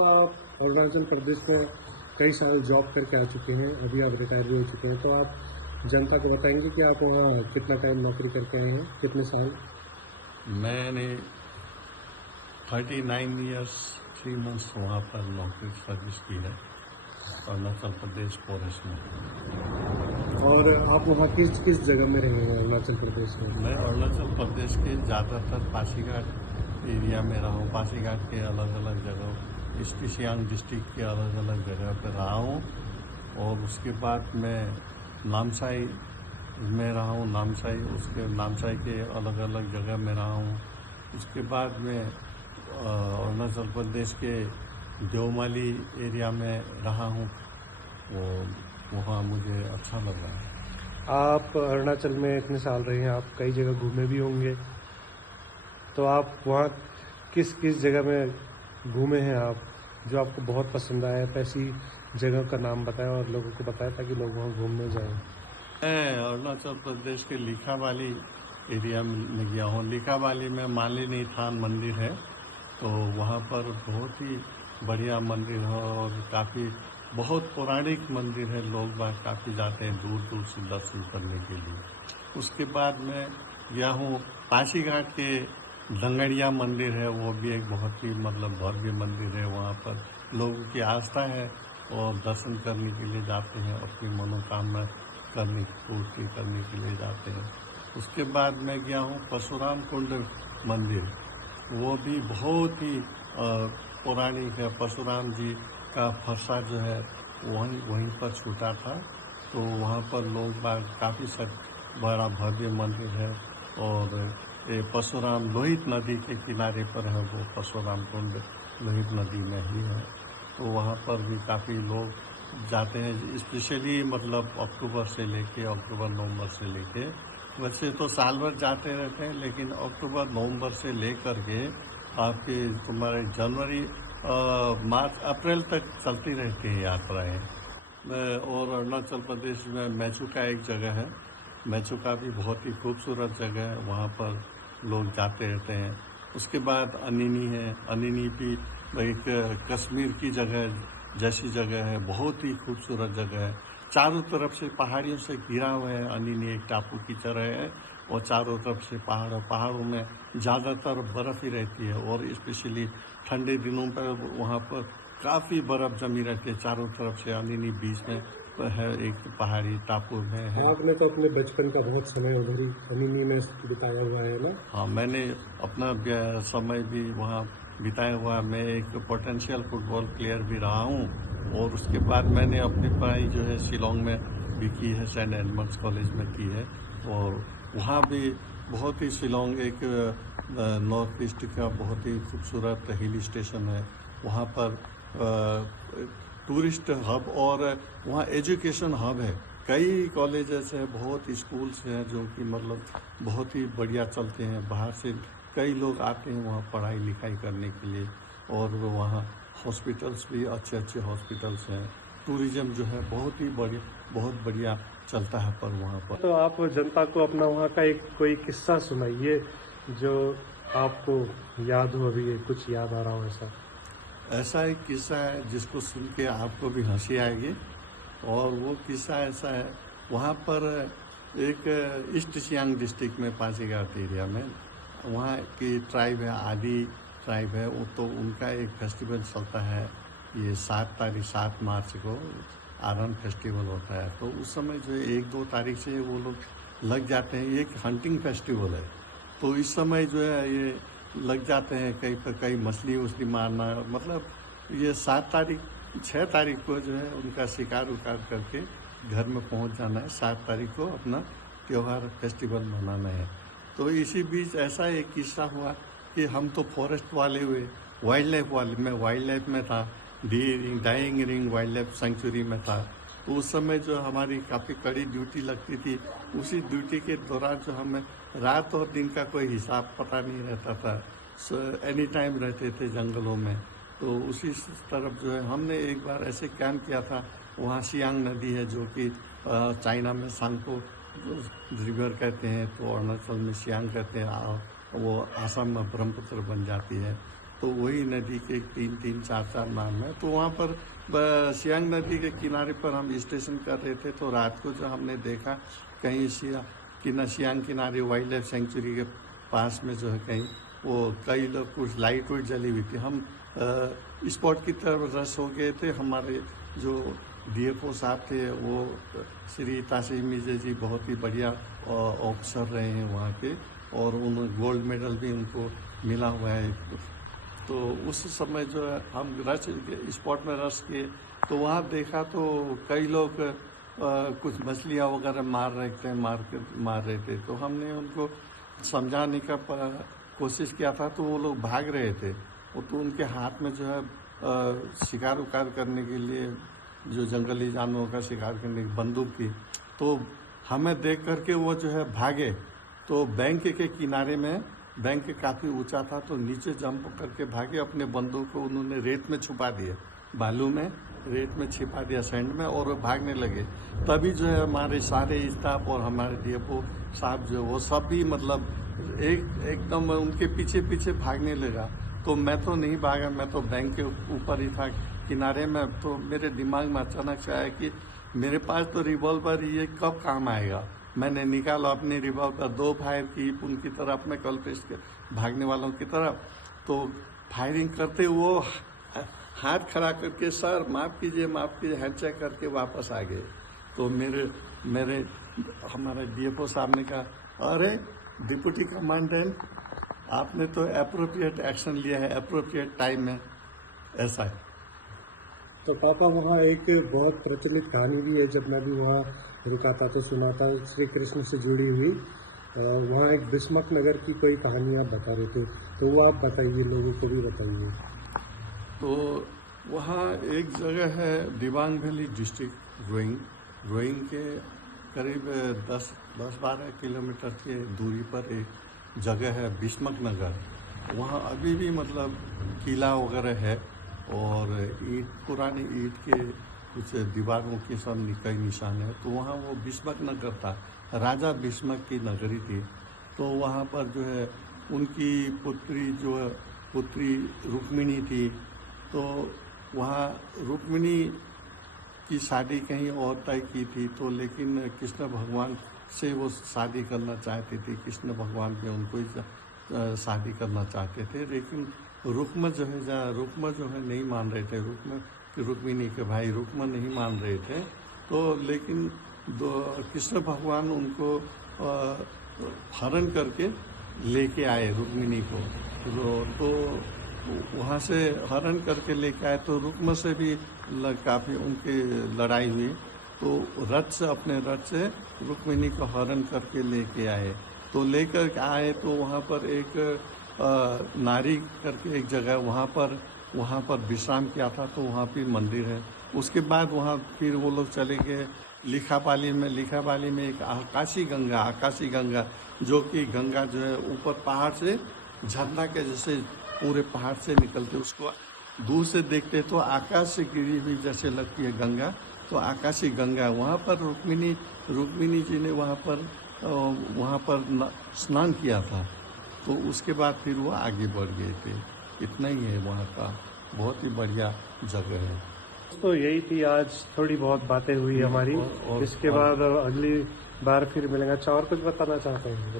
आप अरुणाचल प्रदेश में कई साल जॉब करके आ चुके हैं, अभी आप रिटायर भी हो चुके हैं, तो आप जनता को बताएंगे कि आप वहाँ कितना टाइम नौकरी करके आए हैं, कितने साल? मैंने 39 ईयर्स 3 मंथ्स वहाँ पर नौकरी सर्विस की है अरुणाचल प्रदेश फॉरेस्ट में। और आप वहाँ किस किस जगह में रहे हैं अरुणाचल प्रदेश में? मैं अरुणाचल प्रदेश के ज़्यादातर पासीघाट एरिया में रहा हूँ। पासीघाट के अलग अलग जगह, ईस्ट सियांग डिस्ट्रिक्ट के अलग अलग जगह पर रहा हूँ। और उसके बाद मैं नामसाई में रहा हूँ। नामसाई के अलग अलग जगह में रहा हूँ। उसके बाद मैं अरुणाचल प्रदेश के देवमाली एरिया में रहा हूँ। वहाँ मुझे अच्छा लगा है। आप अरुणाचल में इतने साल रहे हैं, आप कई जगह घूमे भी होंगे, तो आप वहाँ किस किस जगह में घूमे हैं आप, जो आपको बहुत पसंद आया? ऐसी जगह का नाम बताएं और लोगों को बताएं ताकि लोग वहाँ घूमने जाएं। मैं अरुणाचल प्रदेश के लिखावाली एरिया में गया हूँ। लिखावाली में मालिनी थान मंदिर है, तो वहाँ पर बहुत ही बढ़िया मंदिर है और काफ़ी बहुत पौराणिक मंदिर है। लोग बाग काफ़ी जाते हैं दूर दूर से दर्शन करने के लिए। उसके बाद मैं गया हूँ पासीघाट के दंगड़िया मंदिर है, वो भी एक बहुत ही भव्य मंदिर है। वहाँ पर लोगों की आस्था है और दर्शन करने के लिए जाते हैं, अपनी मनोकामना पूर्ति करने के लिए जाते हैं। उसके बाद मैं गया हूँ परशुराम कुंड मंदिर, वो भी बहुत ही पौराणिक है। परशुराम जी का फरसा जो है वहीं पर छूटा था, तो वहाँ पर लोग बाग काफ़ी बड़ा भव्य मंदिर है। और ये परशुराम लोहित नदी के किनारे पर है, वो परशुराम कुंड लोहित नदी में ही है, तो वहाँ पर भी काफ़ी लोग जाते हैं। स्पेशली अक्टूबर से लेके नवंबर से लेके, वैसे तो साल भर जाते रहते हैं, लेकिन अक्टूबर नवंबर से लेकर के आपके तुम्हारे जनवरी मार्च अप्रैल तक चलती रहती है यात्राएं। और अरुणाचल प्रदेश में मेचुका एक जगह है, मेचुका भी बहुत ही खूबसूरत जगह है, वहाँ पर लोग जाते रहते हैं। उसके बाद अनिनी है, अनिनी भी एक कश्मीर की जगह जैसी जगह है, बहुत ही खूबसूरत जगह है। चारों तरफ से पहाड़ियों से घिरा हुआ है। अनिनी एक टापू की तरह है और चारों तरफ से पहाड़ों में ज़्यादातर बर्फ़ ही रहती है और स्पेशली ठंडे दिनों पर वहाँ पर काफ़ी बर्फ़ जमी रहती है चारों तरफ से। अनिनी बीच में है, एक पहाड़ी टापू में है। आपने तो अपने बचपन का बहुत समय उधर ही अनिनी में बिताया हुआ है ना? हाँ, मैंने अपना समय भी वहाँ बिताया हुआ। मैं एक पोटेंशियल फुटबॉल प्लेयर भी रहा हूँ और उसके बाद मैंने अपनी पढ़ाई जो है शिलोंग में भी की है, सेंट एडमंड्स कॉलेज में की है। और वहाँ भी बहुत ही शिलोंग एक नॉर्थ ईस्ट का बहुत ही खूबसूरत हिल स्टेशन है। वहाँ पर टूरिस्ट हब और वहाँ एजुकेशन हब है। कई कॉलेजेस हैं, बहुत स्कूल्स हैं जो कि बहुत ही बढ़िया चलते हैं। बाहर से कई लोग आते हैं वहाँ पढ़ाई लिखाई करने के लिए। और वहाँ हॉस्पिटल्स भी अच्छे अच्छे हॉस्पिटल्स हैं। टूरिज़्म जो है बहुत बढ़िया चलता है पर वहाँ पर। तो आप जनता को अपना वहाँ का एक कोई किस्सा सुनाइए जो आपको याद हो, अभी कुछ याद आ रहा हो ऐसा। ऐसा एक किस्सा है जिसको सुन के आपको भी हंसी आएगी। और वो किस्सा ऐसा है, वहाँ पर एक ईस्ट सियांग डिस्ट्रिक्ट में पासीघाट एरिया में वहाँ की ट्राइब है, आदि ट्राइब है, वो तो उनका एक फेस्टिवल चलता है। ये 7 मार्च को आरन फेस्टिवल होता है। तो उस समय जो 1-2 तारीख से वो लोग लग जाते हैं। ये एक हंटिंग फेस्टिवल है, तो इस समय जो है ये लग जाते हैं कई मछली उछली मारना। ये 6 तारीख को जो है उनका शिकार उकार करके घर में पहुंच जाना है। 7 तारीख को अपना त्यौहार फेस्टिवल मनाना है। तो इसी बीच ऐसा एक किस्सा हुआ कि हम तो फॉरेस्ट वाले हुए, वाइल्ड लाइफ वाले, मैं वाइल्ड लाइफ में था, डाइंग रिंग वाइल्ड लाइफ सेंचुरी में था। तो उस समय जो हमारी काफ़ी कड़ी ड्यूटी लगती थी, उसी ड्यूटी के दौरान जो हमें रात और दिन का कोई हिसाब पता नहीं रहता था। एनी टाइम रहते थे जंगलों में। तो उसी तरफ जो है हमने एक बार ऐसे कैंप किया था। वहाँ सियांग नदी है जो कि चाइना में सांगपो रिवर कहते हैं, तो अरुणाचल में सियांग कहते हैं, वो आसाम में ब्रह्मपुत्र बन जाती है। तो तो वही नदी के 3-3, 4-4 नाम है। तो वहाँ पर सियांग नदी के किनारे पर हम स्टेशन कर रहे थे, तो रात को जो हमने देखा कहीं सियांग किनारे वाइल्ड लाइफ सेंचुरी के पास में जो है कहीं वो कई लोग कुछ लाइट वाइट जली हुई थी। हम स्पॉट की तरफ रस हो गए थे। हमारे जो DFO साहब थे वो श्री तासी मिजे जी बहुत ही बढ़िया ऑफिसर रहे हैं वहाँ के, और उन गोल्ड मेडल भी उनको मिला हुआ है। तो उस समय जो है हम रश स्पॉट में रश किए, तो वहाँ देखा तो कई लोग कुछ मछलियाँ वगैरह मार रहे थे। तो हमने उनको समझाने का कोशिश किया था, तो वो लोग भाग रहे थे। तो उनके हाथ में जो है शिकार उकार करने के लिए, जो जंगली जानवरों का शिकार करने की बंदूक थी। तो हमें देख करके वो जो है भागे। तो बैंक के किनारे में, बैंक काफ़ी ऊंचा था, तो नीचे जंप करके भागे। अपने बंदूक को उन्होंने रेत में छुपा दिया, बालू में रेत में छिपा दिया, सैंड में, और वो भागने लगे। तभी जो है हमारे सारे स्टाफ और हमारे DFO साहब जो वो सब भी मतलब एकदम उनके पीछे पीछे भागने लगा। तो मैं तो नहीं भागा, मैं तो बैंक के ऊपर ही था किनारे में। तो मेरे दिमाग में अचानक से आया कि मेरे पास तो रिवॉल्वर, ये कब काम आएगा। मैंने निकाला अपनी रिवॉल्वर, 2 फायर की उनकी तरफ में, कल्प्रिट के भागने वालों की तरफ। तो फायरिंग करते वो हाथ खड़ा करके सर माफ़ कीजिए हैंडशेक करके वापस आ गए। तो मेरे हमारे DFO साहब ने कहा, अरे डिप्टी कमांडेंट, आपने तो एप्रोप्रिएट एक्शन लिया है, एप्रोप्रिएट टाइम में। ऐसा है। तो पापा वहाँ एक बहुत प्रचलित कहानी भी है, जब मैं भी वहाँ रुका था तो सुना था, श्री कृष्ण से जुड़ी हुई। वहाँ एक बिस्मक नगर की कोई कहानी आप बता रहे थे, तो वो आप बताइए, लोगों को भी बताइए। तो वहाँ एक जगह है दिबांग वैली डिस्ट्रिक्ट, रोइंग के करीब 10-12 किलोमीटर के दूरी पर एक जगह है बिस्मक नगर। वहाँ अभी भी मतलब किला वगैरह है, और पुरानी ईंट के कुछ दीवारों के सब कई निशान है। तो वहाँ वो बिस्मक नगर था, राजा बिस्मक की नगरी थी। तो वहाँ पर जो है उनकी पुत्री रुक्मिणी थी। तो वहाँ रुक्मिणी की शादी कहीं और तय की थी, तो लेकिन कृष्ण भगवान से वो शादी करना चाहती थी। कृष्ण भगवान भी उनको ही शादी करना चाहते थे, लेकिन रुक्म जो है नहीं मान रहे थे। रुक्मिणी के भाई रुक्म नहीं मान रहे थे। तो लेकिन कृष्ण भगवान उनको हरण करके लेके आए रुक्मिणी को। तो वहाँ से हरण करके लेके आए, तो रुक्म से भी काफ़ी उनकी लड़ाई हुई। तो अपने रथ से रुक्मिणी को हरण करके लेके आए। तो लेकर आए तो वहाँ पर एक नारी करके एक जगह, वहाँ पर विश्राम किया था। तो वहाँ भी मंदिर है। उसके बाद वहाँ फिर वो लोग चले गए लिखाबाली में एक आकाशी गंगा, जो कि गंगा जो है ऊपर पहाड़ से झरना के जैसे पूरे पहाड़ से निकलते, उसको दूर से देखते तो आकाश से गिरी हुई जैसे लगती है गंगा। तो आकाशी गंगा, वहाँ पर रुक्मिणी जी ने वहाँ पर स्नान किया था। तो उसके बाद फिर वो आगे बढ़ गए थे। इतना ही है वहाँ का, बहुत ही बढ़िया जगह है। तो यही थी, आज थोड़ी बहुत बातें हुई हमारी। इसके बाद अगली बार फिर मिलेंगे। अच्छा, और कुछ बताना चाहते हैं?